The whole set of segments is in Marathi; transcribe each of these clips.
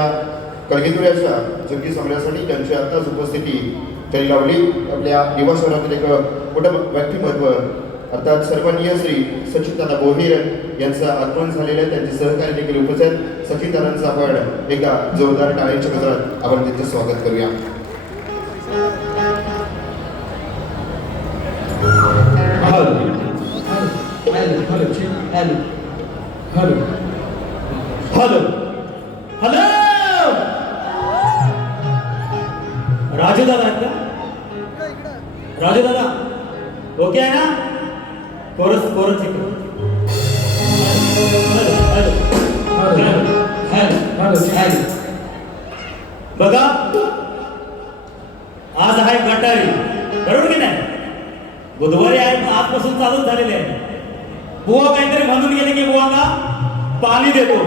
या कलगीतुऱ्याच्या जंगी सोहळ्यासाठी त्यांची आत्ताच उपस्थिती त्यांनी लावली. आपल्या निवास शहरातील एक मोठं व्यक्तिमत्व अर्थात सर्वनीय श्री सचिनदादा बोहीर यांचं आगमन झालेलं आहे. त्यांचे सहकारी देखील उपस्थित. सचिनदादांचं आपण एका जोरदार टाळ्यांच्या गजरात आपण त्यांचं स्वागत करूया. हॅलो राजू दादा आहेत का? राजू दादा ओके आहे ना? कोरस कोरस बघा, आज आहे गटारी, बरोबर की नाही? बुधवारी आहे, आजपासून चालूच झालेले आहे. बुवा काहीतरी म्हणून गेले की बुवा का पाणी देतो.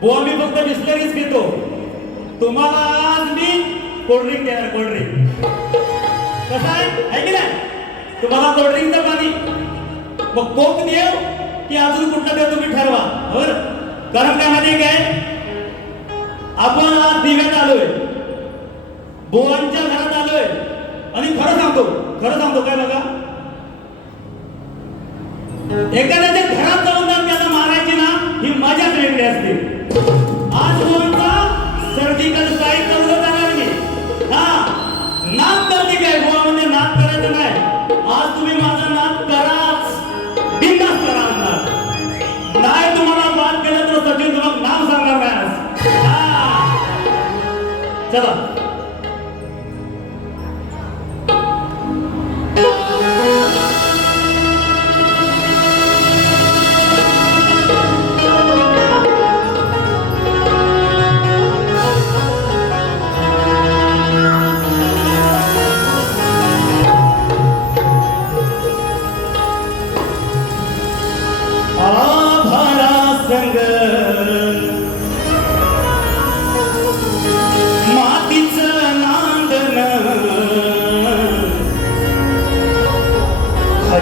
बुवा मी फक्त बिस्लरीच पितो. तुम्हाला आज मी कोल्ड्रिंक देणार. कोल्ड्रिंक कसं आहे की नाही? तुम्हाला कोल्ड्रिंकचं पाणी, मग कोक देव की अजून कुठलं देव तुम्ही ठरवा. बरं, कारण काय माहिती काय, आपण आज दिव्यात आलोय, बुवांच्या घरात आलोय आणि खरं सांगतो काय बघा, एखाद्याच्या घरात जाऊन त्याला मारायची ना, ही मजाच वेगळी असते. आज बुवांचा सर्जिकल स्ट्राईक चालू जाणार मी. हा नाक करते काय बुवा, म्हणजे नाक करायचं नाही. आज तुम्ही माझा नाक कराच, बिंदास करा. नाही तुम्हाला बात केलं तर सचिन तुम्हाला नाव सांगणार नाही आज. चला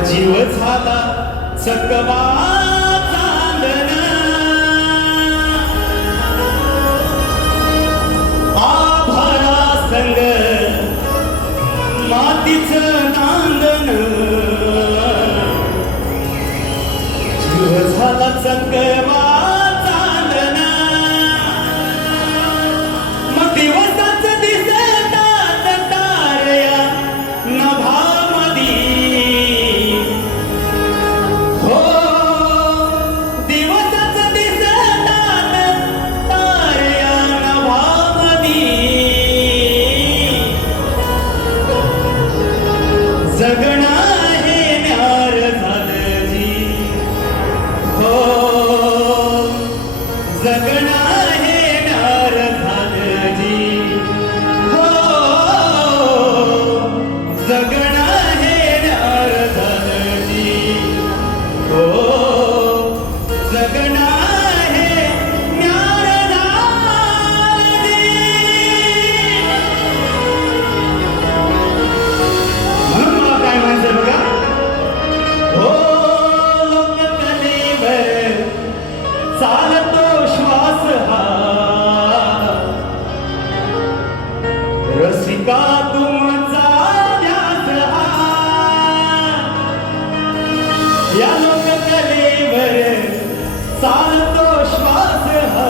जीव झाला चकवा चांदण, आभाळा संग मातीचं नांदण, जीव झाला चकवा चांदण. मग दिवसाच दिसतात तारया नभामधी, रसिका तुमचा ध्यास या लोककलेवर चालतो श्वास हा.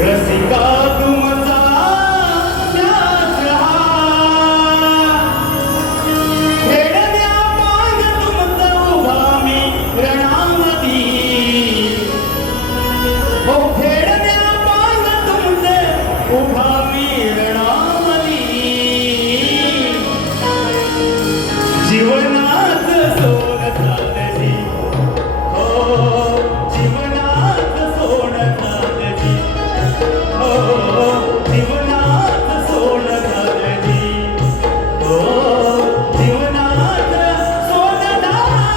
रसिका तुमचा ध्यास खेळण्या माग तुमचा उभा मी रणामधी. हो खेळण्या माग तुमचे उभा मी रणामधी. जीवनात सोड चालली, हो जीवनात सोड चालली, हो जीवनात सोड चालली, हो जीवनात सोड चालली.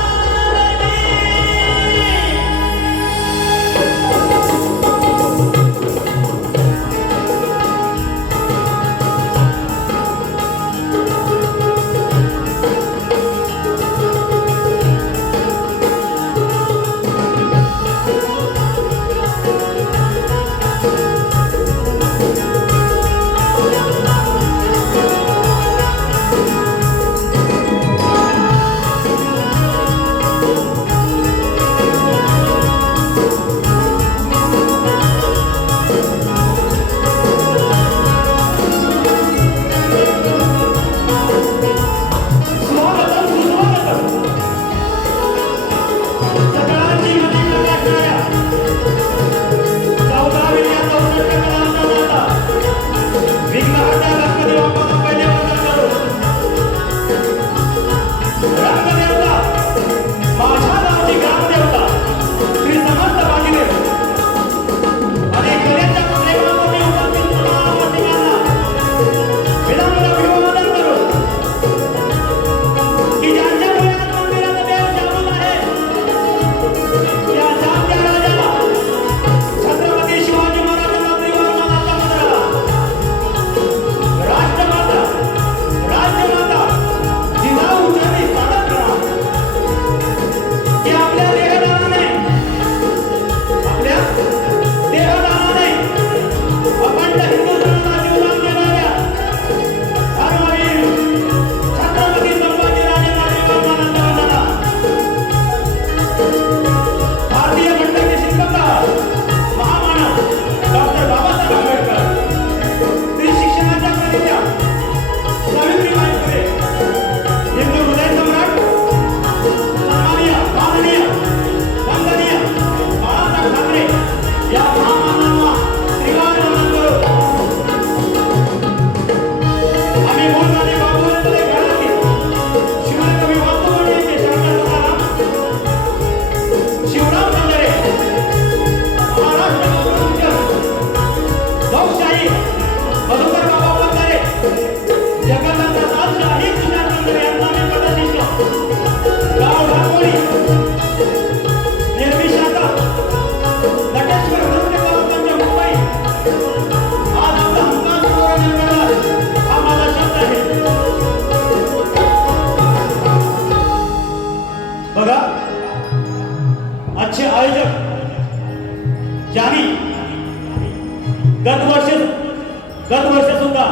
गतवर्ष सुद्धा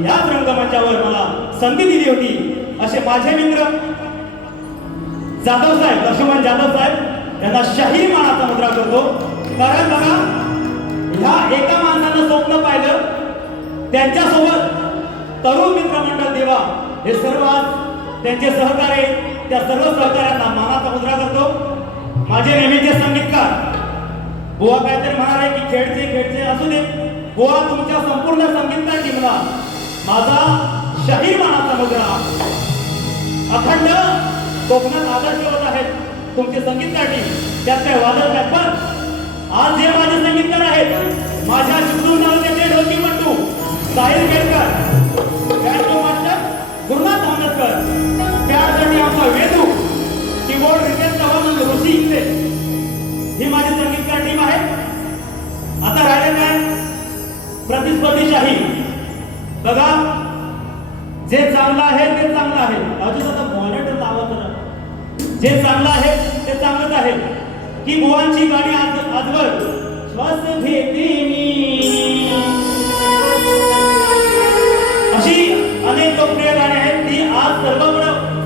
याच रंगमंचावर मला संधी दिली होती. असे माझे मित्र जाधव साहेब, लक्ष्मण जाधव साहेब यांना शाही मानाचा मुद्रा करतो. कारण बघा, ह्या एका माणसानं स्वप्न पाहिलं, त्यांच्यासोबत तरुण मित्रमंडळ देवा हे सर्व आज त्यांचे सहकारी, त्या सर्व सहकाऱ्यांना मानाचा मुद्रा करतो. माझे नेहमीचे संगीतकार बुवा काहीतरी म्हणाले की खेळचे खेळचे असू दे. बुवा, तुमच्या संपूर्ण संगीतकार टीमला माझा शाही मानाचा मुद्रा. अखंड कोकणात आदर्श होत आहेत तुमचे संगीतकार टीम, त्यात काय वादळ नाही. पण आज जे माझे संगीतकार आहेत, माझ्या चिपळूण तालुक्याचे ढोलकीपट्टू साहिल केळकर, बँडो मास्टर गुरुनाथ आंबेडकर, त्यासाठी आमचा वेदू कीबोर्ड रितेश चव्हाण, ऋषी इंगळे, ही माझी संगीतकार टीम आहे. आता राहिले काय प्रतिस्पर्धी शाही. बघा, जे चांगलं आहे ते चांगलं आहे. अजून आता मॉनिटर लावत ना, जे चांगलं आहे ते चांगलंच आहे. की बुवांची गाणी आजवर श्वास घेते मी, अशी अनेक लोकप्रिय गाणी आहेत, ती आज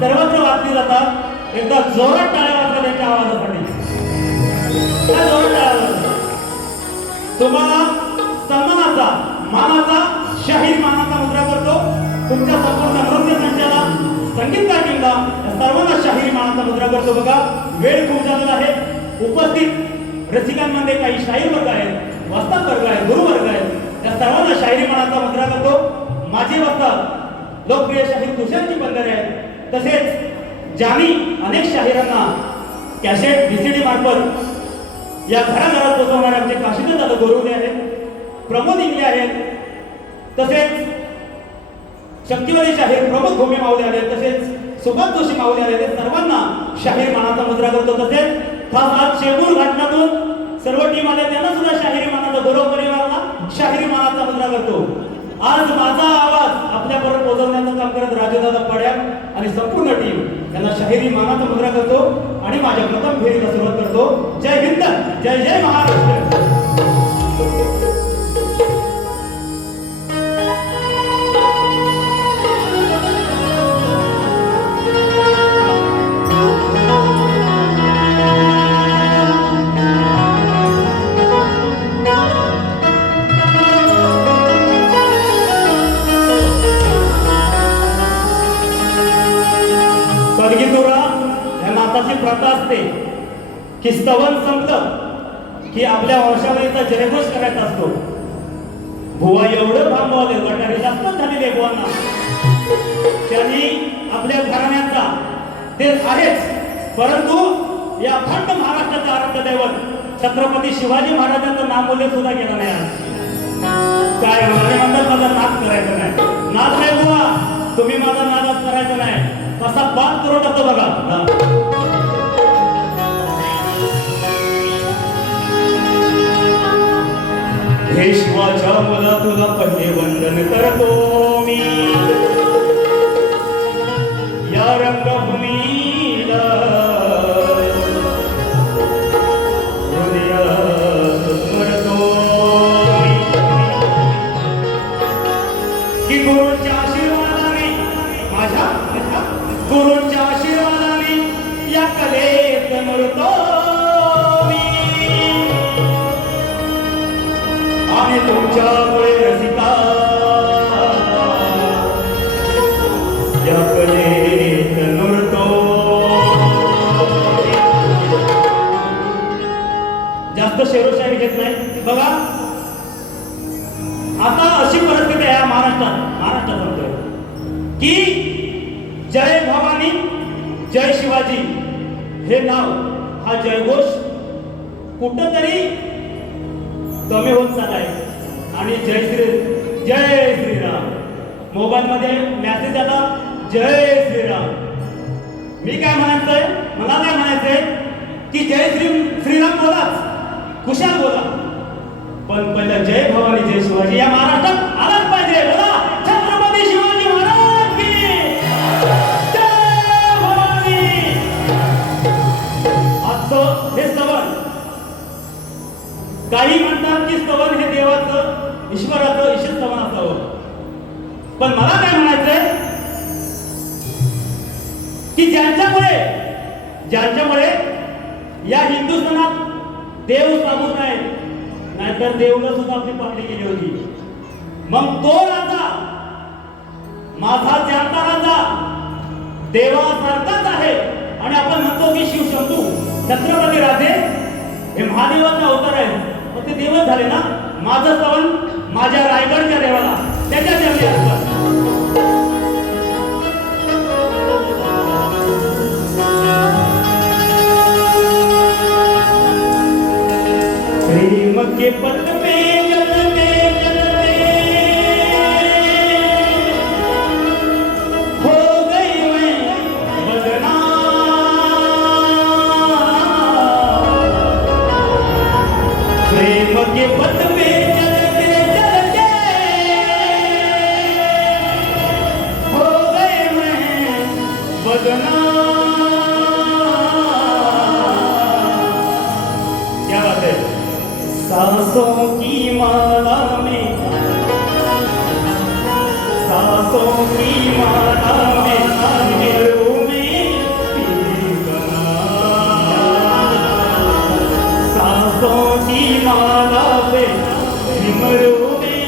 सर्वत्र वाचली जातात. एकदा जोरात टाळ्या वाजवा त्यांच्या आवाजासाठी. तुम्हाला सन्मानाचा, मानाचा, शाहीर मानाचा मुद्रा करतो. तुमच्या संपूर्ण नृत्य संचाला, संगीतकार टीमला, सर्वांना शाहीर मानाचा मुद्रा करतो. बघा, वेळ खूप झालेला आहे. उपस्थित रसिकांमध्ये काही शाहीर वर्ग आहेत, वस्ताद वर्ग आहे, गुरु वर्ग आहे, त्या सर्वांना शाहिरी मानाचा मुद्रा करतो. माझे वस्ताद लोकप्रिय शाहीर तुषारजी बंदरे आहेत. तसेच ज्यांनी अनेक शाहिरांना कॅसेट VCD मार्फत या घराघरात पोहोचवणारे आमचे काशीनाथ दादा गोरवणे आहेत, प्रमोद इंगळे आहेत, तसेच शक्तिवादी शाहीर प्रमोद घोमे माऊली आले, तसेच सुभाष जोशी माऊली आले. सर्वांना शाहीर मानाचा मुद्रा करतो. तसेच खास आज शेगूर घाटनातून सर्व टीम आले, त्यांना सुद्धा शाहिरी मानाचा, गौरव परिवाराला शाहिरी मानाचा मुद्रा करतो. आज माझा आवाज आपल्यापर्यंत पोहोचवण्याचं काम करत राजूदादा पड्याळ आणि संपूर्ण टीम यांना शाहिरी मानाचा मुद्रा करतो आणि माझ्या प्रथम फेरीला सुरुवात करतो. जय हिंद, जय जय महाराष्ट्र. प्रथा असते की स्तवन संपलं की आपल्या वंशावळीचा जयघोष करायचा असतो. बुवा एवढं भांबवले, गटारी जास्त झालेले बुवांना, त्यांनी आपल्या घराण्याचा ते आहेच, परंतु या अखंड महाराष्ट्राचा आराध्य दैवत छत्रपती शिवाजी महाराजांचं नामोल्लेख सुद्धा केला नाही. काय म्हणतात, माझा नाद करायचा नाही. नाद नाही बुवा, तुम्ही माझा नादच करायचा नाही. कसा बात करून टाकतो बघा. हे शिवाच्या मुला तुला पहिले वंदन करतो मी, या रंगभूमीला हृदयात स्मरतो की गुरूंच्या आशीर्वादाने, माझ्या गुरूंच्या आशीर्वादाने या कलेत मरतो आणि तुमच्यामुळे रसिका या कलेत नुरतो. जास्त शेरोशायरी घेत नाही. बघा, आता अशी परिस्थिती आहे महाराष्ट्रात म्हणतोय की जय भवानी, जय शिवाजी हे नाव, हा जयघोष कुठंतरी कमी होत चाललाय. आणि जय श्रीराम मोबाईल मध्ये मेसेज आला, जय श्रीराम. मी काय म्हणायचंय, मला काय म्हणायचंय की जय श्रीराम बोलाच, खुशाल बोला, पण पहिलं जय भवानी जय शिवाजी या महाराष्ट्रात आलाच पाहिजे. बोला, छत्रपती शिवाजी महाराज की जय भवानी. आजचं हे स्तवन, काही म्हणतात की स्तवन हे देवाचं, ईश्वराचं ईश्वर स्तवन असावं. पण मला काय म्हणायचंय की ज्यांच्यामुळे या हिंदुस्थानात देव सांगून नाही, नाहीतर देवला सुद्धा आपली पाडली गेली होती. मग तो राजा माझा जानता राजा देवासारखाच आहे. आणि आपण म्हणतो की शिवशंभू छत्रपती राजे हे महादेवाचा अवतार आहे. मग ते देवच झाले ना. माझं स्तवन माझ्या रायगडच्या देवाला त्याच्या चरणी अर्पण. प्रेम के पथ पे चलते चलते हो गई मैं बदनाम. प्रेम के पथ पे चलते चलते हो गई मैं बदनाम. क्या बात है. सांसों की माला में, सांसों की माला में दिलों में पीर बना. सांसों की माला पे सिमरों में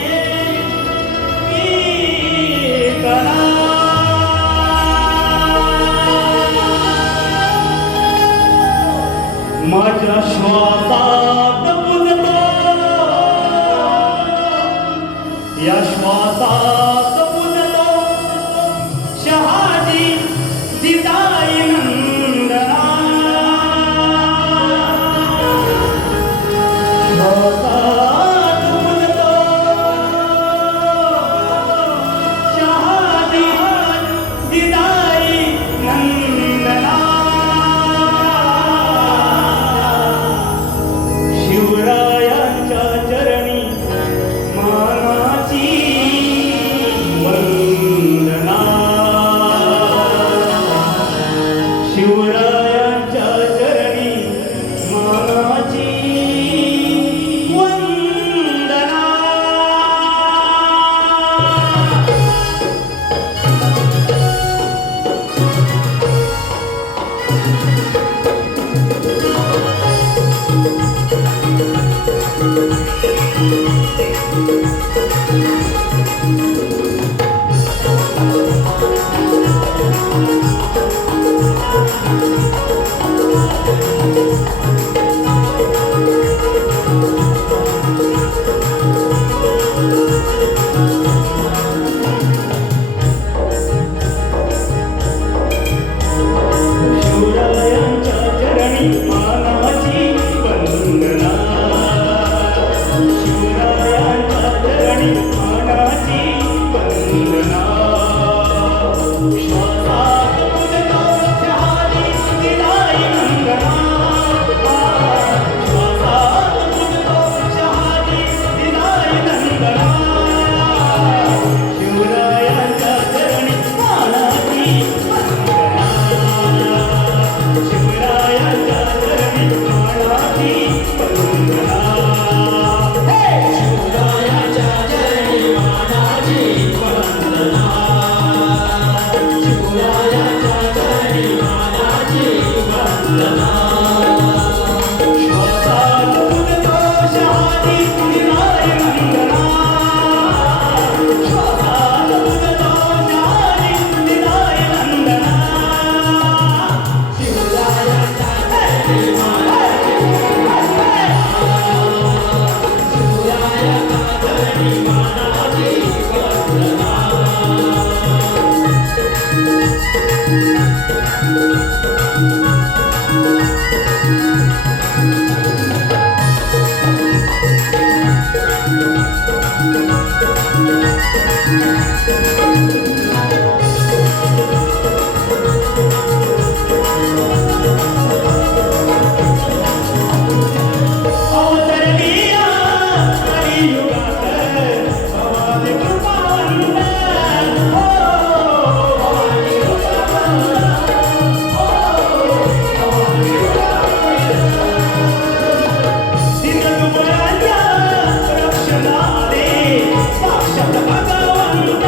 पीर बना. माझ्या श्वासात या श्वासात बुलतो शहाजी जिजाई नंदना. श्वासात बुलतो शहाजी जिजाई नंदना. शिवरायांच्या चरणी मानाची वंदना. शिवरायांच्या चरणी मानाची वंदना. शिवरायांच्या चरणी मानाची वंदना. शिवरायांच्या चरणी मानाची वंदना. श्वासात बुलतो शहाजी जिजाई नंदना. श्वासात बुलतो शहाजी जिजाई नंदना. शिवरायांच्या चरणी मानाची वंदना. शिवरायांच्या चरणी मानाची वंदना. शिवरायांच्या चरणी मानाची वंदना. शिवरायांच्या चरणी मानाची वंदना. श्वासात बुलतो शहाजी जिजाई नंदना. श्वासात बुलतो शहाजी जिजाई नंदना. शिवरायांच्या चरणी मानाची शिवरायांच्या चरणी मानाची वंदना. अवतरलीया कलियुगात भवानी कृपावंत. हो भवानी कृपावंत. हो भवानी कृपावंत. दिनदुबळ्यांच्या रक्षणाने साक्षात भगवंत.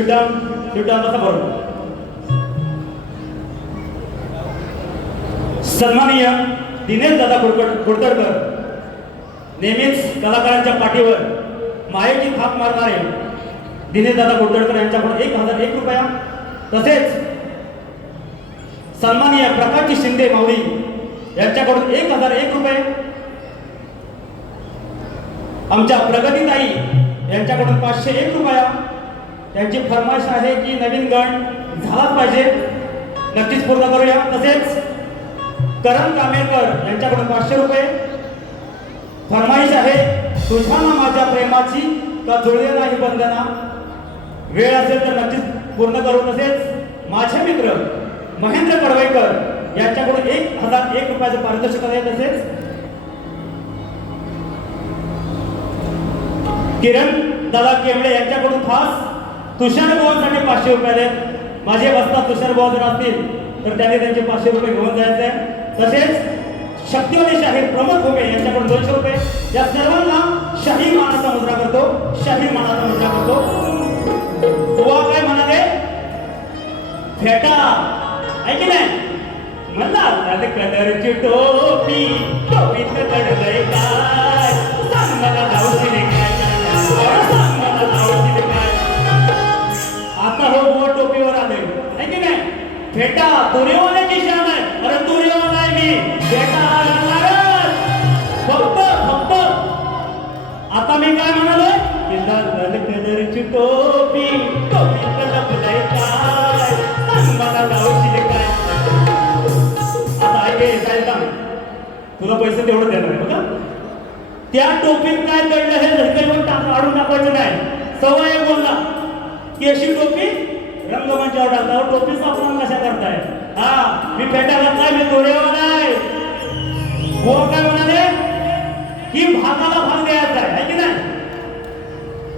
सिट डाऊन बसा बरोबर. सन्माननीय दिनेश दादा कुडतरकर, नेहमीच कलाकारांच्या पाठीवर मायेची थाप मारणारे दिनेश दादा कुडतरकर यांच्याकडून 1001 रुपया. तसेच सन्माननीय प्रकाशजी शिंदे माऊली यांच्याकडून 1001 रुपये. आमच्या प्रगतीताई यांच्याकडून 501 रुपया. त्यांची फरमाईश आहे की नवीन गण झालाच पाहिजे, नक्कीच पूर्ण करूया. तसेच करण कामेरकर यांच्याकडून 500 रुपये. फरमाईश आहे तुझ्या ना माझ्या प्रेमाची का जुळले नाही बंधना, वेळ असेल तर नक्कीच पूर्ण करू. तसेच माझे मित्र महेंद्र कडवईकर यांच्याकडून 1001 रुपयाचं पारितोषिक आहे. तसेच किरण दादा केवळे यांच्याकडून खास तुषार भावांसाठी 500 रुपये आहेत. माझे वस्तात तुषार भाऊ जर असतील तर त्यांनी त्यांचे 500 रुपये घेऊन जायचे आहे. तसेच शक्तिवादी शाहीर प्रमोद भोगे यांच्याकडून 200 रुपये. या सर्वांना शाही मानाचा मुद्रा करतो, शाही मानाचा मुद्रा करतो. बुवा काय म्हणाले, फेटा ऐकी नाही म्हणला लाल कलरची टोपी, टोपीत दडलंय काय, सांग मला लावशील काय, सांग मला लावशील काय. आता हो बुवा टोपीवर आले ऐकी नाही. फेटा तुरेवाल्याची शान आहे. अरे तुरेवाला आहे मी, फेटा फक्त आता मी काय म्हणालोय, लाल कलरची टोपी, टोपीत दडलंय काय, सांग मला लावशील काय. आता ऐके जायचा तुला पैसे तेवढं देणार आहे बघा. त्या टोपीत काय कळलं हे झटके काढून टाकायचं नाही. सवय बोलला की अशी टोपी रंगमंचावर टाकता, टोपी सापडून कशा करताय. हा मी फेटा घातलाय, मी तोडेवाला आहे. हो काय म्हणाले की भागाला भाग द्यायचा आहे की नाही.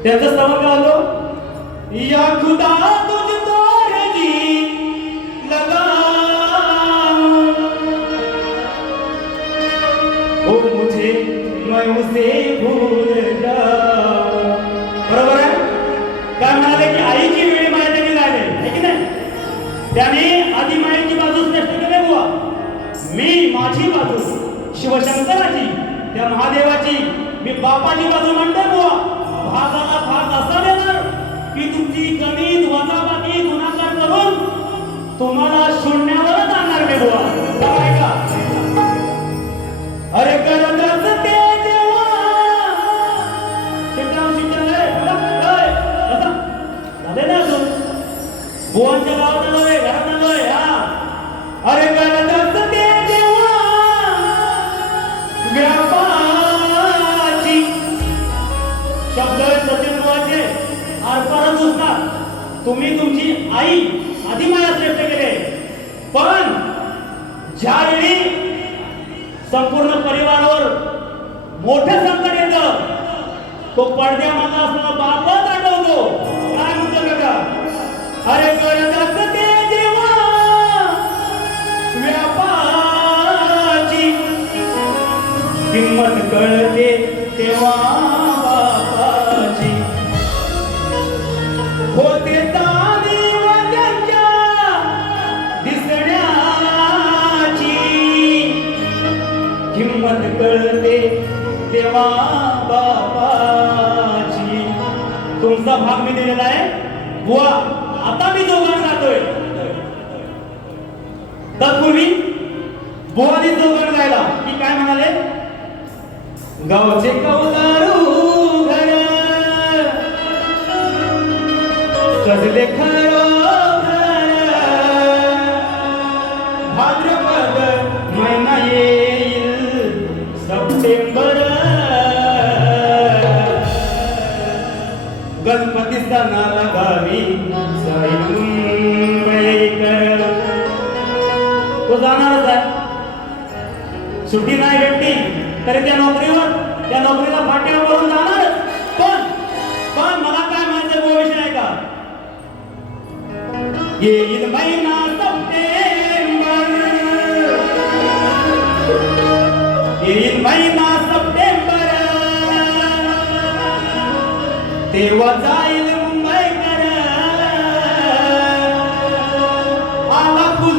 त्यांचं स्तवन काय होतो, या खुदा तुझको रजी लगा ओ मुझे मैं उसे भूल जाऊं. बरोबर आहे. काय म्हणाले की आईची वेळी माया त्यांनी लागली आहे की नाही. त्याने आधी मायेची बाजू स्पष्ट केली बुवा. मी माझी बाजू शिवशंकराची, त्या महादेवाची, मी बापाची बाजू म्हणते बुवा. भागाला भाग असा देणार की तुमची गणित वजाबाकी गुणाकार करून तुम्हाला शून्यावरच आणणार मी बुवा. काय का अरे करतच ते जेव्हा शिक्षण झाले ना अजून बुवांच्या गावात आलोय, घरात आलोय. हा अरे करतच ते जेव्हा व्यापाची शब्द सचिन बुवाचे आरपारच असतात. तुम्ही तुमची आई आधी माया श्रेष्ठ केले, पण ज्यावेळी संपूर्ण परिवारावर मोठं संकट येतं तो पडद्यामागं असणारा बापच आठवतो. काय म्हणतो बघा, अरे गरज ते जेव्हा व्यापाची किंमत कळते तेव्हा बापाची होते जाणीव त्यांच्या दिसण्याची, किंमत कळते तेव्हा बापाची. तुमचा भाग मी दिलेला आहे बुवा. आता मी जोगाण जातोय, तत्पूर्वी बुवानी जोगाण गायला की काय म्हणाले, गावचे कौलारू घर सजले खरोखर, भाद्रपद महिना येईल सप्टेंबर, गणपती सणाला गावी जाईल मुंबईकर. तो जाणारच आहे. सुट्टी नाही भेटली तरी त्या नोकरीला फाट्यावर वरून जाणार. पण मला काय म्हणायचं तो विषय आहे का, येईल महिना सप्टेंबर, येईल महिना सप्टेंबर, तेव्हा जाईल मुंबईकर,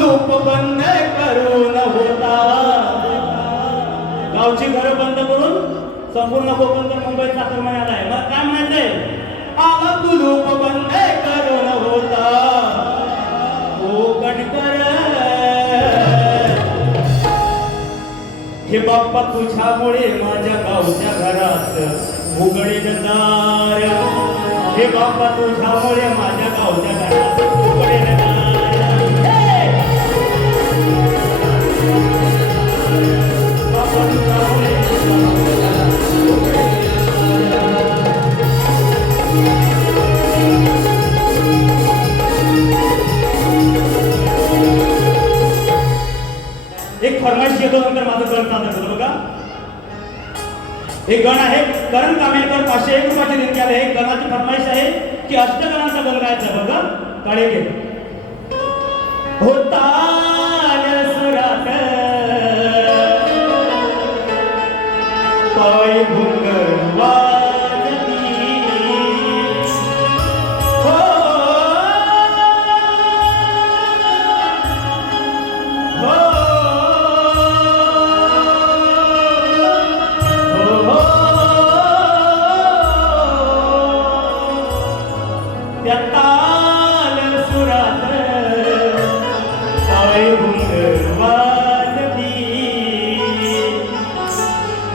कुलूप बंद करून होता. गावची घरं बंद करून संपूर्ण कोकणकर मुंबईत चाकरमाने आलाय. मग काय म्हणायचंय? आला कुलूप बंद करून होता कोकणकर. हे बाप्पा तुझ्यामुळे माझ्या गावच्या घरात उघडील दार. हे बाप्पा तुझ्यामुळे माझ्या गावच्या घरात उघडील दार. बाप्पा तुझ्यामुळे एक फरमाईश येतो नंतर माझं गण सादर होतं बघा. एक गण आहे करण कामेलकर 501 रुपयाचे देणगी आले. एक गणाची फरमाईश आहे की अष्टगणांचा गण गायचा बघा. काळे घे होता सुरात पाय भुंग वाजती. हो त्या ताल सुरात पाय भुंग वाजती.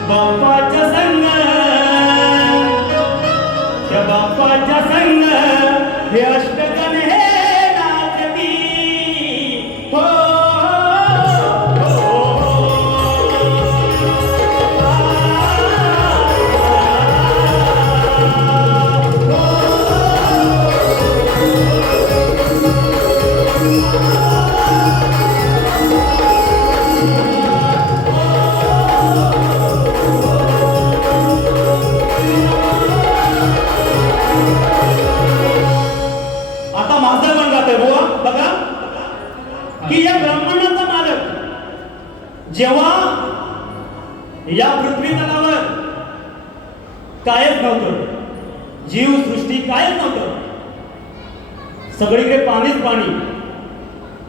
बाप्पाच्या संग त्या बाप्पाच्या संग हे अष्टगण हे नाचती. हो आता माझं गण गातोय बुवा बघा की या ब्रह्मांडाचा मालक जेव्हा या पृथ्वी तलावर कायच नव्हतं, जीव सृष्टी कायच नव्हतं, सगळीकडे पाणीच पाणी,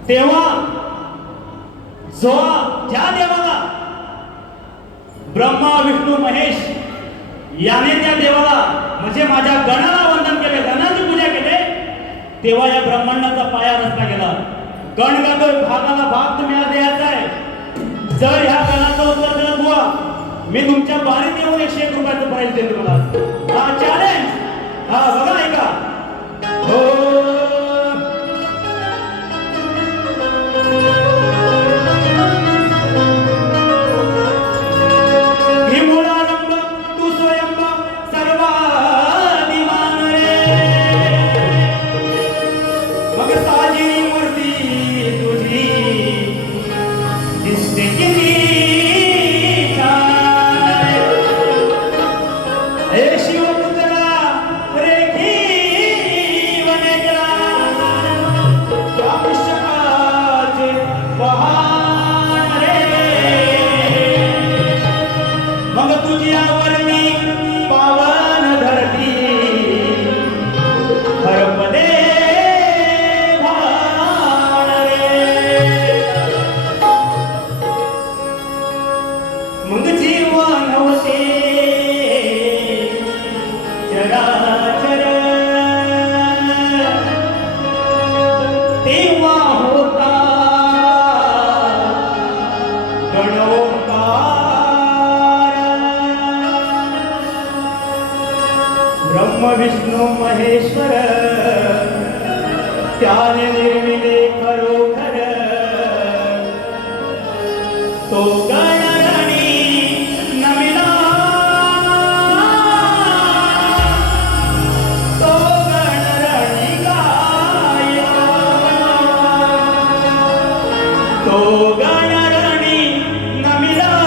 तेव्हा ज्या देवाला ब्रह्मा विष्णू महेश याने त्या देवाला म्हणजे माझ्या गणाला वंदन केले, गणाची पूजा केले, तेव्हा या ब्रह्मांडाचा पाया रचला गेला. गण गातोय भागाला भाग तुम्ही आज द्यायचा आहे. जर ह्या गणाचं उत्तर दिलं बुवा मी तुमच्या बारीत येऊन 101 रुपयाचं प्राइज देतो तुम्हाला. हा चॅलेंज. हा बघा ऐका. हो विष्णू महेश्वर त्याने निर्मिले खरोखर तो गणरणी नमिला तो गणरणी गायला तो गणरणी नमिला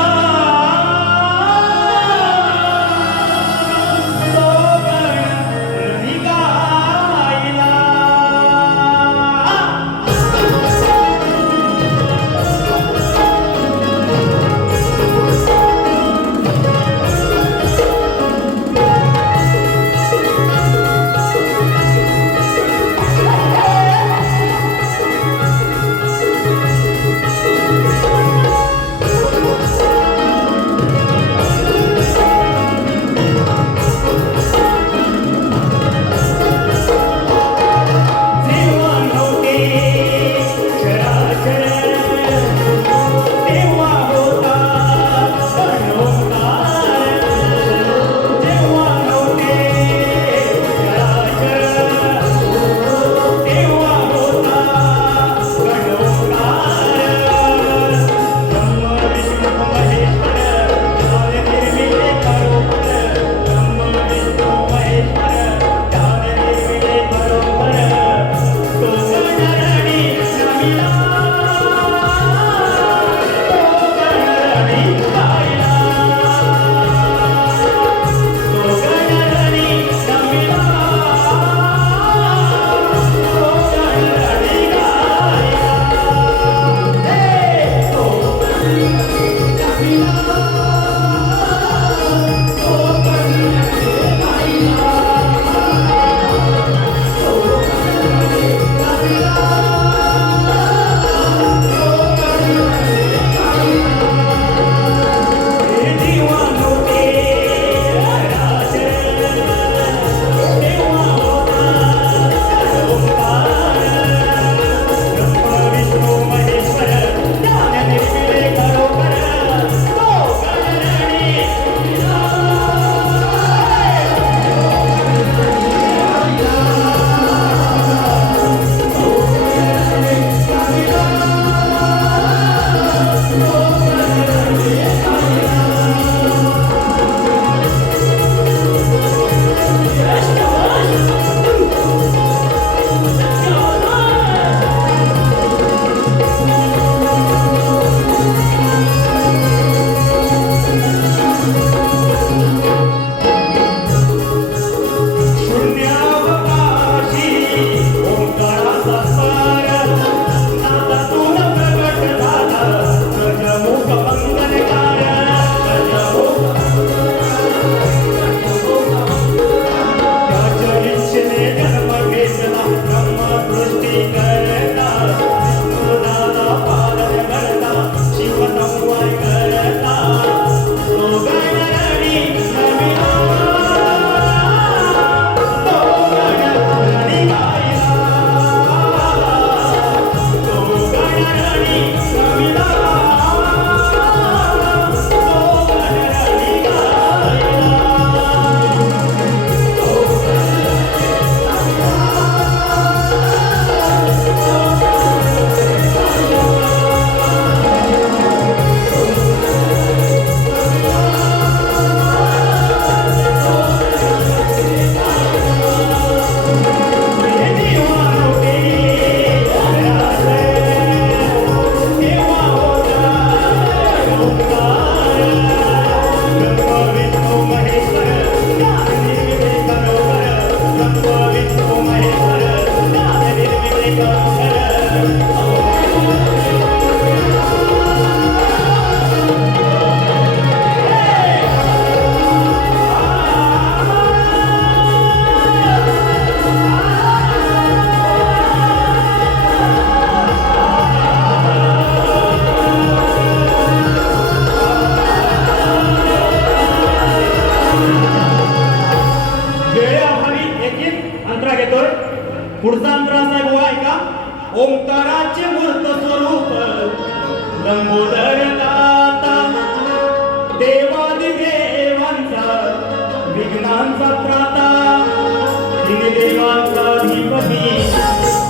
तिने देवांचा अधिपती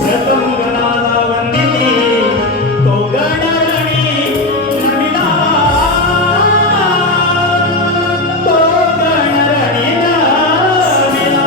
प्रथम गणाला वंदिती तो गणरणी नमिला तो गणरणी नमिला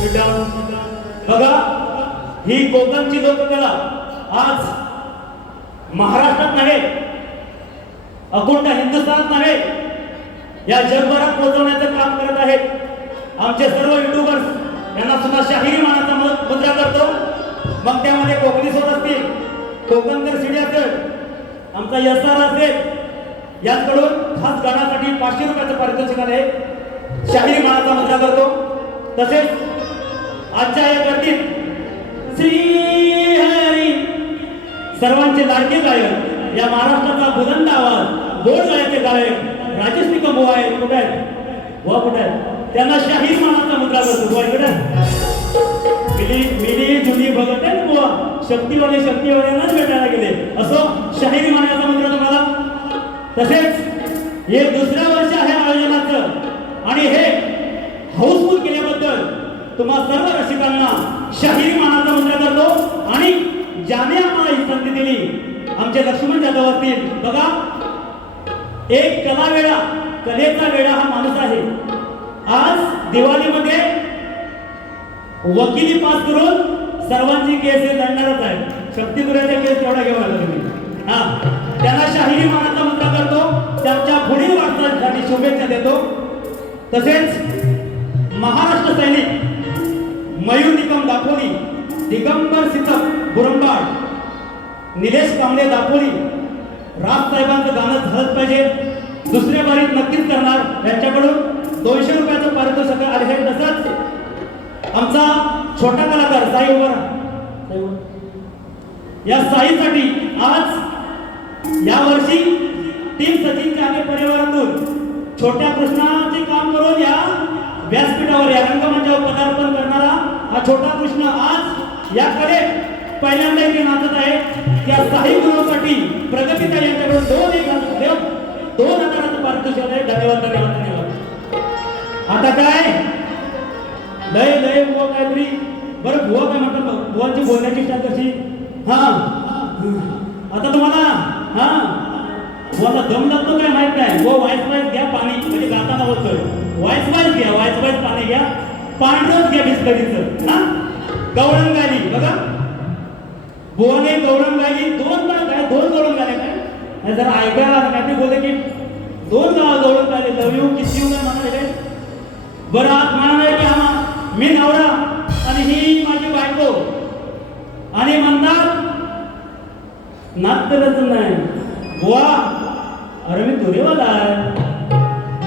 हे बघा ही कोकणची लोककला आज महाराष्ट्रात नव्हे अखंड हिंदुस्थानात नव्हे या जगभरात पोहोचवण्याचं काम करत आहेत आमचे सर्व युट्यूबर्स यांना सुद्धा शाहिरी मानाचा मुद्रा करतो मग त्यामध्ये कोकणी सोड असतील कोकणकर सीडी असेल आमचा यसार असेल यांकडून खास गाण्यासाठी 500 रुपयाचं पारितोषिक आहे शाहिरी मानाचा मुद्रा करतो तसेच आजच्या या गर्दीत श्री हरी सर्वांचे लाडके गायक या महाराष्ट्राचा बुलंद आवाज गोड गायचे गायक राजेश निकम बुवा आहेत कुठे आहेत बुवा कुठे आहेत त्यांना शाहीर मानाचा मुद्रा करतो बुवा इकडे मिली जुली बघत आहेत बुवा शक्तीवाल्यांनाच भेटायला गेले असो शाहिरी मानाचा मुद्रा तुम्हाला तसेच हे दुसऱ्या वर्ष आहे आयोजनाचं आणि हे हाऊसफुल केल्याबद्दल तुम्हा सर्व रसिकांना शाहिरी मानाचा मुद्रा करतो आणि ज्याने आम्हाला ही संधी दिली आमचे लक्ष्मण जाधव असतील बघा एक कलावेळा कलेचा वेळा हा माणूस आहे आज दिवाळीमध्ये वकिली पास करून सर्वांची केस हे लढणारच आहे शक्तीपुराच्या केस तेवढा घेऊन आला तुम्ही हा त्यांना शाहिरी मानाचा मुद्रा करतो त्यांच्या पुढील वाटचालीसाठी शुभेच्छा देतो तसेच महाराष्ट्र सैनिक मयूर निकम दापोली दिगंबर सितप बुरंबाड निलेश कांबळे दापोली राज साहेबांचं गाणं झालंच पाहिजे दुसऱ्या बारीत नक्कीच करणार यांच्याकडून 200 रुपयाचं पारितोषिक आले आहे तसंच आमचा छोटा कलाकार साई उभा या साईसाठी आज या वर्षी टीम सचिन चाके परिवारातून छोट्या कृष्णाचे काम करून या व्यासपीठावर या रंगमंचावर पदार्पण करणारा हा छोटा कृष्ण आज या कले पहिल्यांदा इथे नाचत आहे त्या साई गुरुसाठी प्रगतीताई यांच्याकडून 2,000 पारितोषिक आहे धन्यवाद धन्यवाद धन्यवाद आता काय लय बुवा काहीतरी बरं बुवा काय म्हणतात बुवांची बोलण्याची स्टाईल कशी हा आता तुम्हाला हा बुवाला दम लागतो काय माहित नाही वो वाईस घ्या पाणी म्हणजे गाताना बोलतोय वाईस घ्या वाईस पाणी घ्या पांढरच घ्या बिस्लरीचं हा गवळण गायली बघा बुवाने गवळण गायली 2 गवळण गायले काय जरा ऐकायला काय ते बोलले की 2 गवळण गायले लव यू किस यू काय म्हणाले बरं आज म्हणाले की हा मी नवरा आणि ही माझी बायको आणि म्हणतात नाक तरच नाही बुवा. अरे मी तुरेवाला आहे.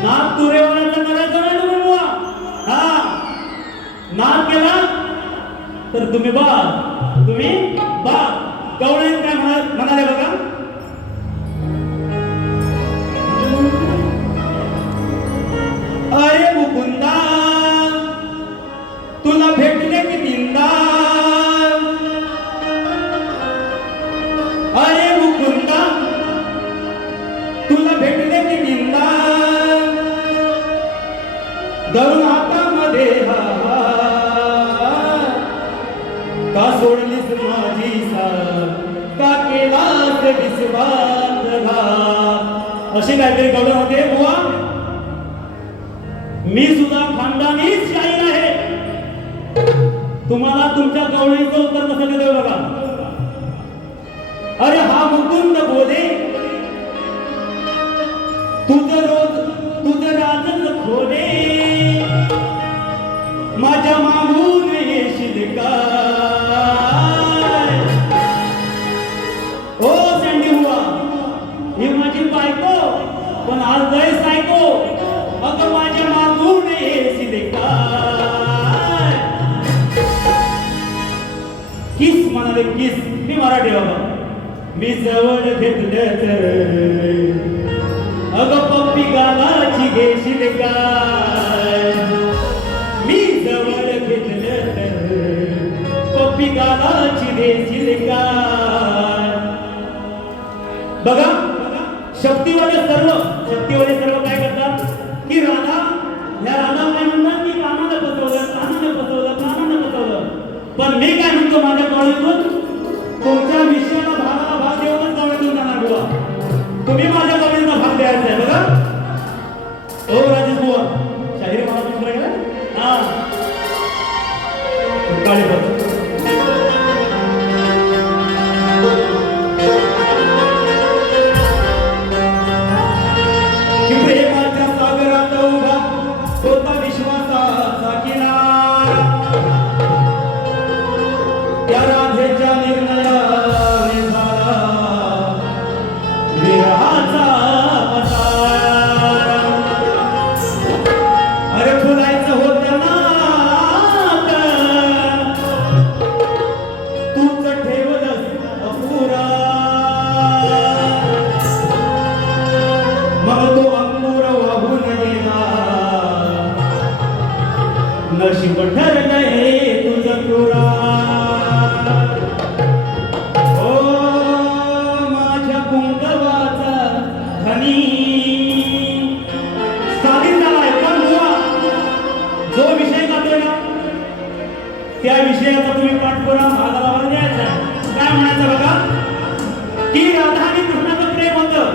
नाक तुरेवाल्याचा करायचं नाही तुम्ही बुवा. हा नाक केला तर तुम्ही बा गवळे काय म्हणाले बघा. अरे मुकुंदा तुला भेटले की तीनदा. अरे मुकुंदा तुला भेटले की तीनदा. धरून हातामध्ये का सोडलीस माझी साथ, का केलास विश्वासघात. असे काहीतरी गवळण होते बुवा. मी सुद्धा खानदानीच शाहीर आहे. तुम्हाला तुमच्या गवळीचं उत्तर कसं देतोय बघा. अरे हा मुकुंद बोले तुझं राजच खोले. माझ्या मागून येशील काय. ओ सँडी बुवा ही माझी बायको पण आज लय सायको. अगं माझ्या मागून येशील काय. किस म्हणाले किस. मी मराठी बाबा. मी जवळ घेतलं तर अगं पप्पी गालाची घेशील काय. मी जवळ घेतलं तर पप्पी गालाची घेशील काय. बघा शक्तीवाले सर्व काय करतात की राधा काय म्हणतात की कानाला फसवलं. पण मी काय म्हणतो माझ्या कॉलेजून तुमच्या विषयाला भागाला भाग देऊनच कॉलेजून जाणार बुवा. तुम्ही माझ्या कॉलेजला भाग द्यायचा आहे बघा. हो राजेश बुवा शाहीर महाराज गेला. हा काळे प्रेमाच्या सागरात उभा होता विश्वासाचा किनारा. त्या राधेच्या निर्णयाने झाला विरहाचा पसारा. अरे फुलायचं होतं नात तूच ठेवलंस अपुरा. मग तो अंकुर वाहून गेला. नशीब ठरलंय तुझं क्रूरा. ओ माझ्या कुंकवाचा धनी साधीत झालाय. पण बुवा जो विषय जातोय ना त्या विषयाचा तुम्ही पाठपुरावा भागाला द्यायचा. काय म्हणायचं बघा की राधा आणि कृष्णाचं प्रेम होतं.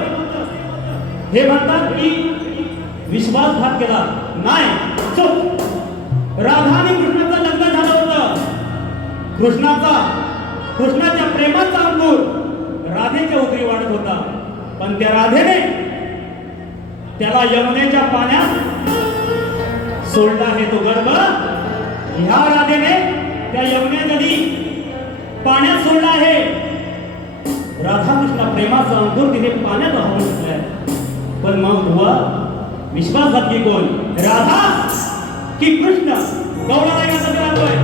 हे म्हणतात की विश्वासघात केला नाही. चूक. राधा आणि कृष्णाचं लग्न झालं होतं. कृष्णाच्या प्रेमाचा अंकुर राधेच्या उतरी वाढत होता. पण त्या राधेने त्याला यमुनेच्या पाण्यात सोडला आहे तो गर्भ. ह्या राधेने त्या यमुनेमध्ये पाण्यात सोडला आहे. राधाकृष्ण प्रेमाचा अंकुर तिने पाण्यात वाहून घेतलाय. पण मग बुवा विश्वासघातकी कोण राधा की कृष्ण. गवळाला कसं राहतोय.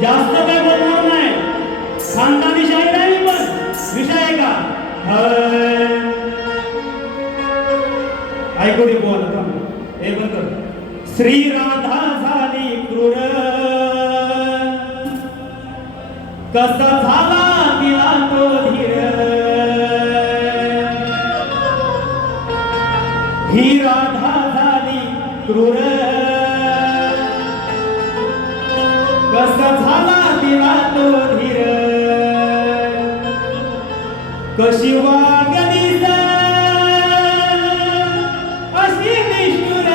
जास्त काय बोलणार नाही. खानदानी शाहीर आहे पण विषय आहे का. ऐकू दे बोल हे बंद. श्री राधा झाली क्रूर कसा झाला तिला तो धीर. ही राधा झाली क्रूर कसा झाला तिला तो धीर. कशी वागली अशी निष्ठुर.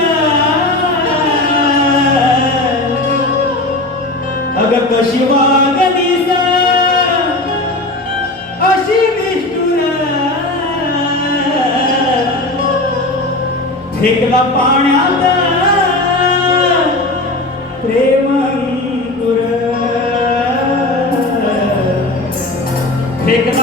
अगं कशी वागली अशी निष्ठुर. फेकला पाण्यात प्रेम अंकुर. फेकला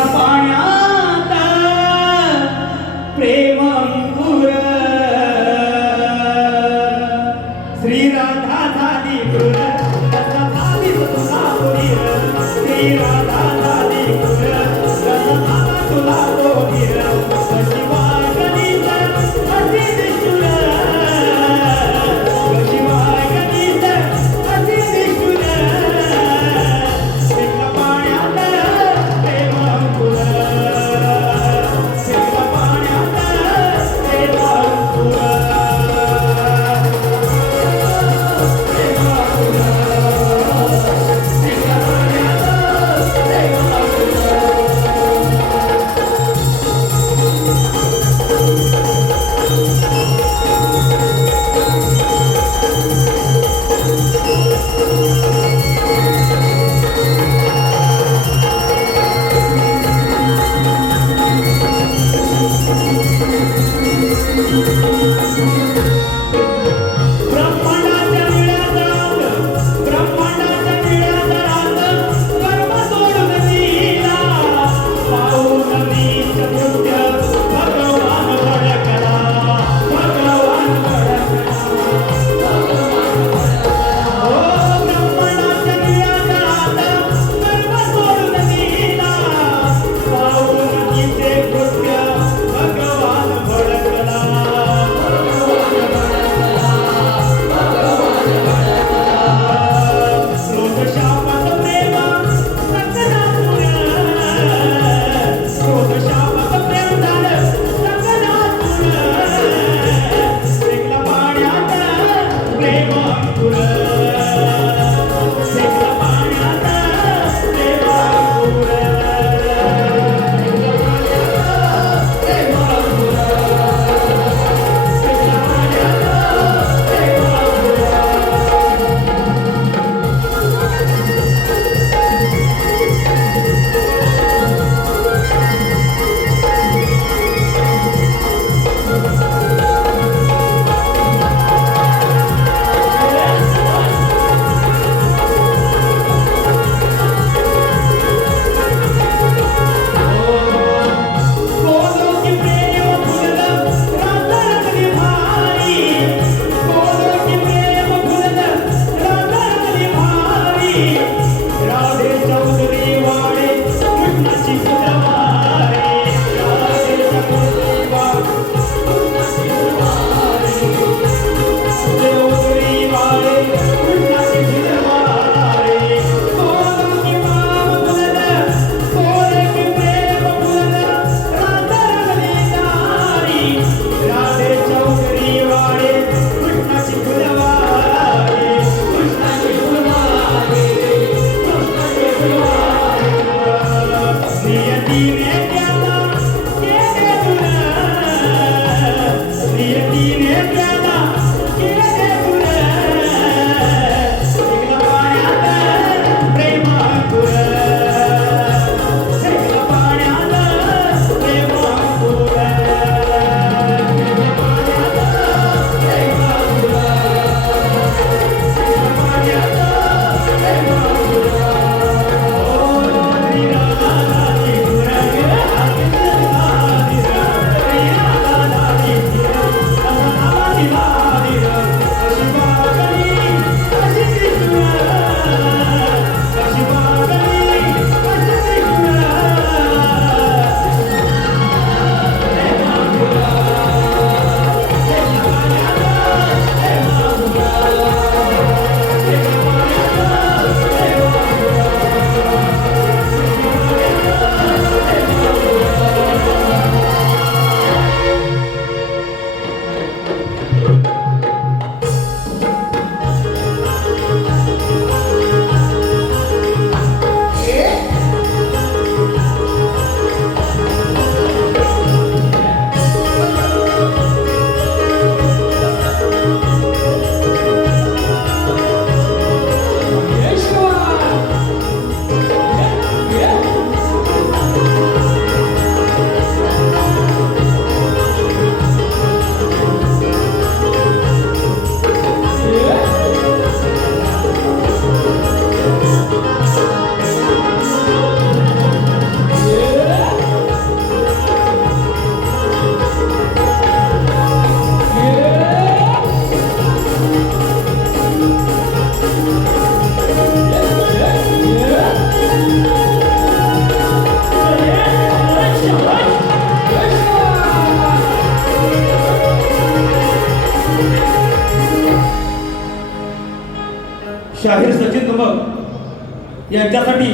शाहीर सचिन तुंबक यांच्यासाठी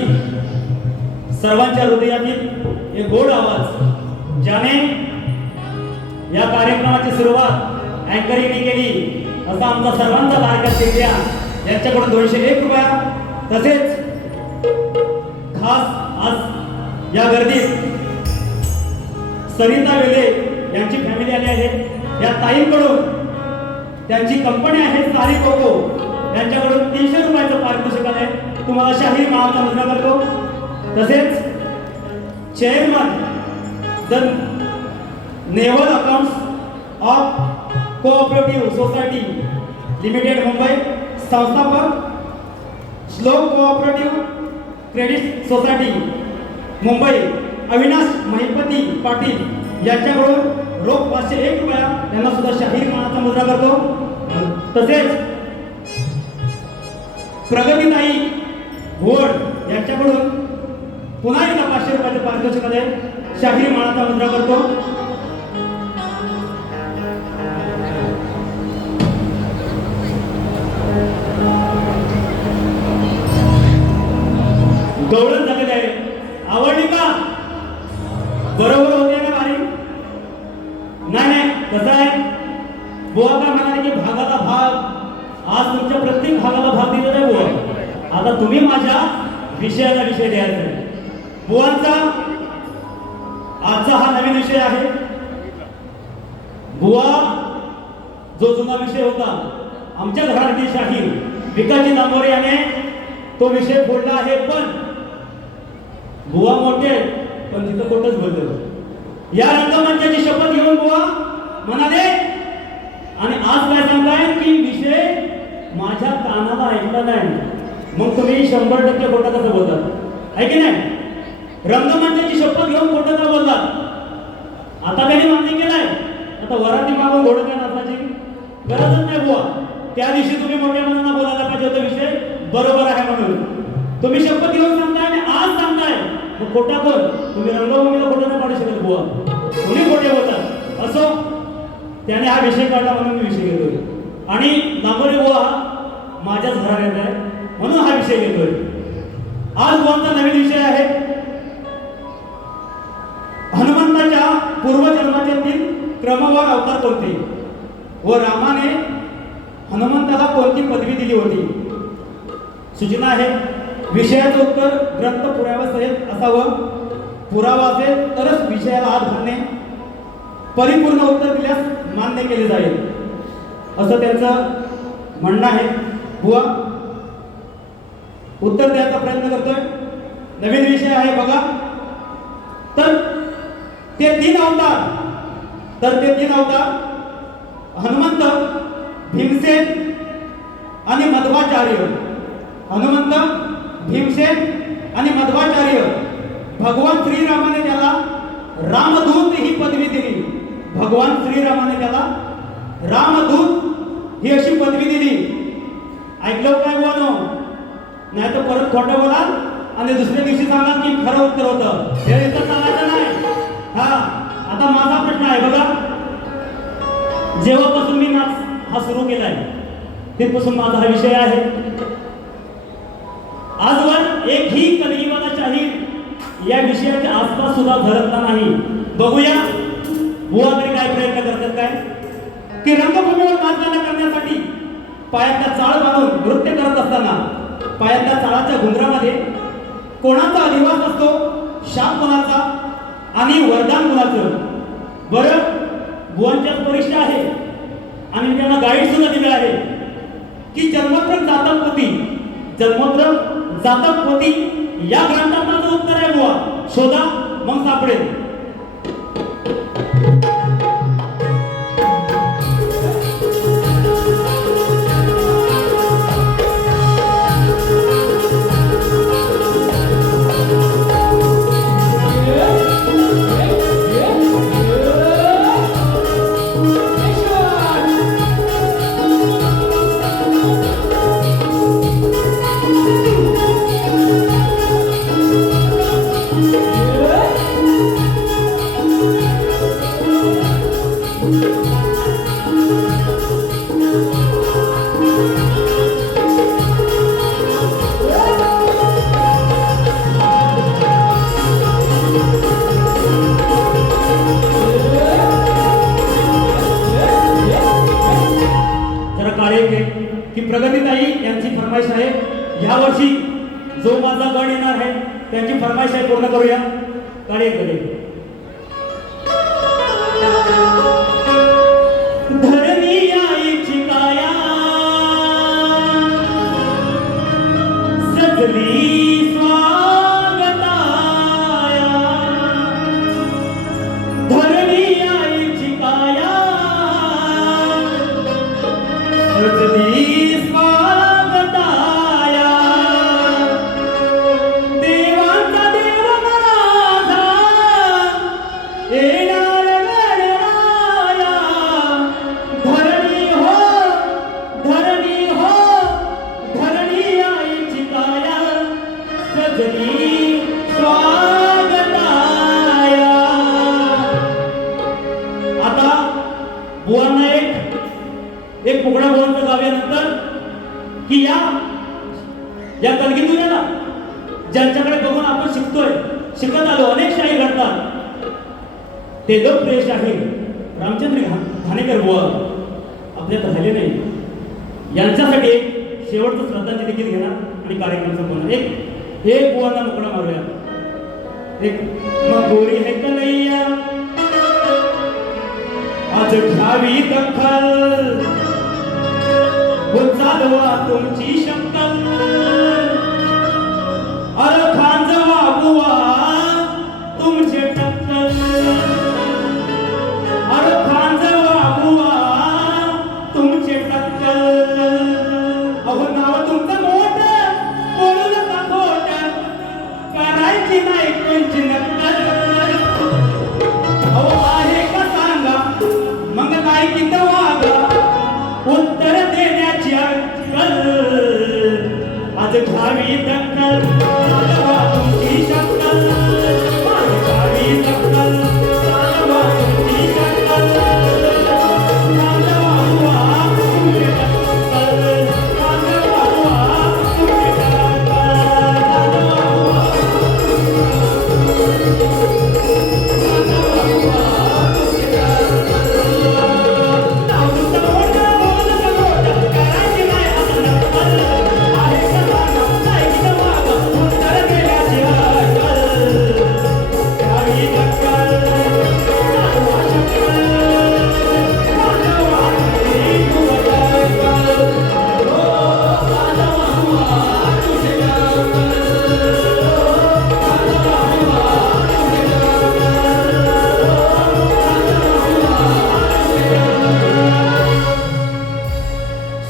सर्वांच्या हृदयातील एक गोड आवाज, ज्याने या कार्यक्रमाची सुरुवात अँकरिंगने केली असा आमचा सर्वांचा लाडका शेट्या यांच्याकडून 201 रुपया, तसेच खास आज या गर्दीत सरिता वेले यांची फॅमिली आली आहे, या ताईंकडून त्यांची कंपनी आहे सारी कोको यांच्याकडून 300 रुपयाचं पारितोषिक आहे, तुम्हाला शाहीर मानाचा मुद्रा करतो. तसेच chairman the naval accounts of cooperative society limited Mumbai, संस्थापक श्लोक cooperative credit society Mumbai Avinash Mahipati Patil यांच्याकडून रोख 501 रुपया यांना सुद्धा शाहीर मानाचा मुद्रा करतो. तसेच प्रगतीताई घोड यांच्याकडून पुन्हा एकदा 500 रुपयाच्या पारितोषिकामध्ये शाहीर मानाचा मुद्रा करतो. गवळण झालेले आहे, आवडली का? बरोबर होते ना गाडी? नाही कसं आहे, बुवा का म्हणाले की भागाला भाग, आज तुमच्या प्रत्येक भागाला भाग दिलेला आहे बुवा. आता तुम्ही माझ्या विषयाला विषय द्यायचा आहे. बुवांचा आजचा हा नवीन विषय आहे. बुवा जो जुना विषय होता आमच्या घरातील शाहीर विकासजी दामोरे याने तो विषय फोडला आहे, पण बुवा मोठे पण तिथं खोटच बोलतो. या रंगमंचाची शपथ घेऊन बुवा म्हणाले, आणि आज काय सांगताय की विषय माझ्या कानाला ऐकला नाही, मग तुम्ही 100% खोटं कसं बोलता, आहे की नाही? रंगमंचाची शपथ घेऊन खोटं का बोलतात? आता त्यांनी मान्य केलंय, आता वराती मागून घोडं काय नसण्याची गरजच नाही बुवा. त्या दिवशी तुम्ही मोठ्या मनानं बोलायला पाहिजे होता विषय बरोबर आहे म्हणून. तुम्ही शपथ घेऊन सांगताय आणि आज सांगताय, मग खोटा कोण? तुम्ही रंगभूमीला खोटं नाही पाडू शकत बुवा, तुम्ही खोटे बोलतात. असो, त्याने हा विषय काढला म्हणून मी विषय घेतोय, आणि दामोरे बुवा माझ्याच घरात येत आहे म्हणून हा विषय घेतोय. आज बुवांचा नवीन विषय आहे, हनुमंताच्या पूर्वजन्माचे 3 क्रमवार अवतार कोणते व रामाने हनुमंताला कोणती पदवी दिली होती? सूचना आहे, विषयाचं उत्तर ग्रंथ पुराव्यासहित असावं. पुरावा असेल तरच विषयाला हात घालणे, परिपूर्ण उत्तर दिल्यास मान्य केले जाईल, असं त्यांचं म्हणणं आहे. बुवा उत्तर द्यायचा प्रयत्न करतोय. नवीन विषय आहे बघा. तर ते 3 अवतार हनुमंत, भीमसेन आणि मध्वाचार्य. हनुमंत, भीमसेन आणि मध्वाचार्य. भगवान श्रीरामाने त्याला रामदूत ही पदवी दिली. भगवान श्रीरामाने त्याला रामदूत ही अशी पदवी दिली. ऐकलं काय बोलनो? नाही तर परत खोटं बोला आणि दुसऱ्या दिवशी सांगा की खरं उत्तर होतं. हे इथं सांगायचं नाही. हा, आता माझा प्रश्न आहे बघा. जेव्हापासून मी नाच हा सुरू केलाय तेव्हापासून माझा हा विषय आहे. आजवर एकही कलगीवाला शाहीर या विषयाच्या आसपास सुद्धा धरतला नाही. बघूया बुवा तरी काय प्रयत्न करतात काय, की रंगभूमीवर नाचगाणं करण्यासाठी पायातला चाळ बांधून नृत्य करत असताना पायातल्या चाळाच्या घुंगरामध्ये कोणाचा अधिवास असतो? शाप कोणाचा आणि वरदान कोणाचं? बरं, बुवांच्या परीक्षा आहे आणि त्यांना गाईड सुद्धा दिलं आहे की जन्मोत्तर जातक पोथी या ग्रंथात माझं उत्तर आहे बुवा. शोधा, मग सापडेल. फरमाईश आहे. ह्या वर्षी जो माझा गण येणार आहे त्यांची फरमाईश आहे, पूर्ण करूया. काढे धरणी आईची काया सजली स्वागताया. धरणी आईची काया सजली स्वागताया. देवांचा देव माझा येणार गणराया. धरणी हो धरणी हो धरणी आईची काया सजली स्वागताया. आता बुवांना एक मुकडा बोलून गाव्यानंतर की या कलगीतुऱ्याला ज्यांच्याकडे बघून आपण शिकत आलो, अनेक शाही घडतात, ते लोकप्रिय शाही रामचंद्र घाणेकर बुवा आपल्यात राहिले नाही. यांच्यासाठी एक शेवटचं श्रद्धांजली देखील घेणार आणि कार्यक्रम संपवणार. एक बुवांना मुकडा मारूया. एक मग गोरी है कन्हैया आज घ्यावी दखल, चालवा तुमची शक्कल. अरे खांजवा बुवा तुमचे टक्कल. अरे खांजवा बुवा तुमचे टक्कल. अहो नाव तुमचं मोठं, बोलू नका खोटं, करायची नाही कोणची नक्कल. अहो आहे का सांगा, मग नाही किती वागा, उत्तर देण्याची अक्कल. आज घ्यावी दक्कल, चालवा तुमची शक्कल. आज घ्यावी दक्कल, चालवा तुमची शक्कल. चालवा बुवा तुमची टक्कल. चालवा बुवा तुमची टक्कल. चालवा बुवा.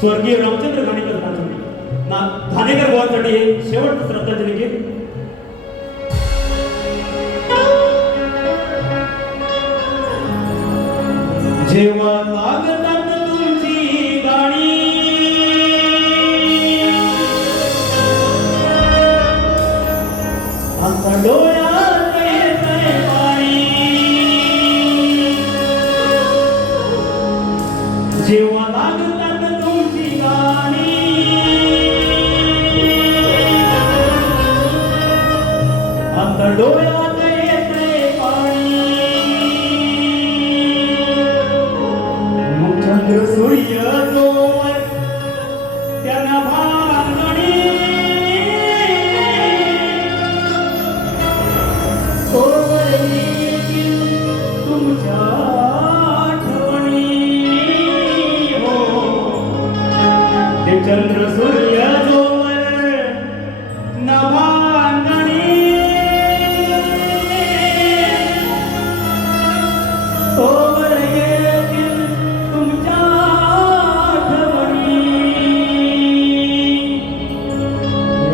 स्वर्गीय रामचंद्र घाणेकर बुवांसाठी हे शेवटचं श्रद्धांजली गीत. जेव्हा लागतात तुमची गाणी, आता डोळ्यात येतंय पाणी. जेव्हा लागतात तुमची गाणी, आता डोळ्यात येतंय पाणी. मग चंद्र सूर्य जोवर त्यांना भांगणी, तोवर येतील तुमच्या आठवणी. हो ते चंद्र सूर्य जोवर नभांगणी, तोवर येतील तुमच्या आठवणी.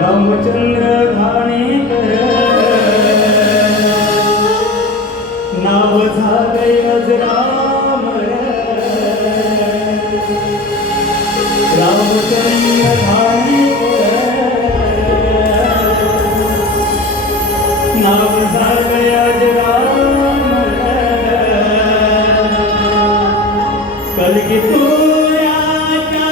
रामचंद्र घाणेकर नाव झालंय अजरामर. रामचंद्र घाणेकर नाव झालंय अजरामर. कलगीतुऱ्याच्या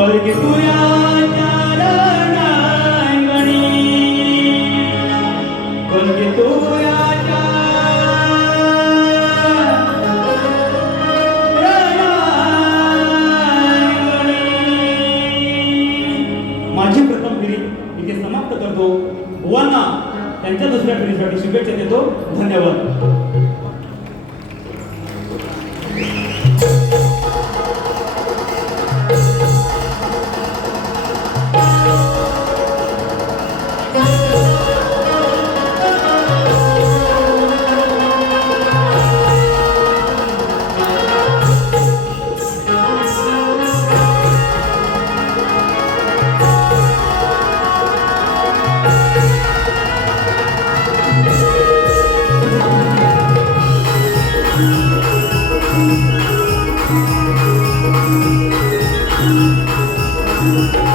कलगी तुझ्या चरणांगणी कलगी तुझ्या चरणांगणी. माझी प्रथम फेरी इथे समाप्त करतो. बुवांना त्यांच्या दुसऱ्या फेरीसाठी शुभेच्छा देतो. धन्यवाद. Thank you.